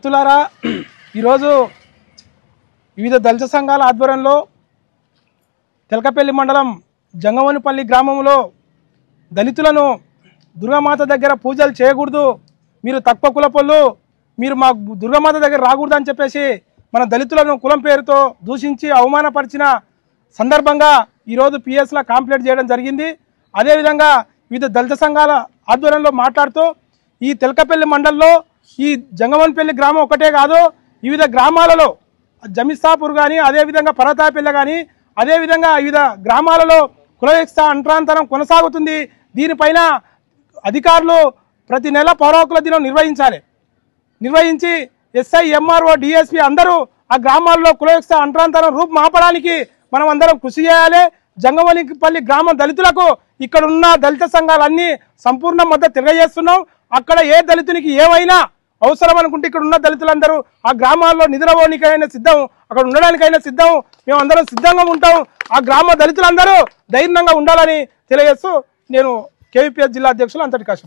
మిత్రులారా, ఈరోజు వివిధ దళిత సంఘాల ఆధ్వర్యంలో తెలకపల్లి మండలం జంగమనిపల్లి గ్రామంలో దళితులను దుర్గామాత దగ్గర పూజలు చేయకూడదు, మీరు తక్కువ కులపొళ్ళు, మీరు మా దుర్గామాత దగ్గర రాకూడదు అని చెప్పేసి మన దళితులను కులం పేరుతో దూషించి అవమానపరిచిన సందర్భంగా ఈరోజు పిఎస్లో కంప్లైంట్ చేయడం జరిగింది. అదేవిధంగా వివిధ దళిత సంఘాల ఆధ్వర్యంలో మాట్లాడుతూ ఈ తెలకపల్లి మండలంలో ఈ జంగమనిపల్లి గ్రామం ఒకటే కాదు, వివిధ గ్రామాలలో జమిస్తాపూర్ కానీ, అదేవిధంగా పర్వతాపల్లి కానీ, అదేవిధంగా వివిధ గ్రామాలలో కులవివక్ష అంటరాంతరం కొనసాగుతుంది. దీనిపైన అధికారులు ప్రతి నెల పౌరహక్కుల దినం నిర్వహించి ఎస్ఐ, ఎంఆర్ఓ, డిఎస్పీ అందరూ ఆ గ్రామాల్లో కులవివక్ష అంటరాంతరం రూపు మాపడానికి మనం అందరం కృషి చేయాలి. జంగమనిపల్లి గ్రామం దళితులకు ఇక్కడ ఉన్న దళిత సంఘాలన్నీ సంపూర్ణ మద్దతు తెలియజేస్తున్నాం. అక్కడ ఏ దళితునికి ఏమైనా అవసరం అనుకుంటే ఇక్కడ ఉన్న దళితులందరూ ఆ గ్రామాల్లో నిద్రపోనికైనా సిద్ధం, అక్కడ ఉండడానికైనా సిద్ధం, మేమందరం సిద్ధంగా ఉంటాం. ఆ గ్రామ దళితులందరూ ధైర్యంగా ఉండాలని తెలియజేస్తూ నేను కేవీపీఎస్ జిల్లా అధ్యక్షులు అంతటి కాశీ.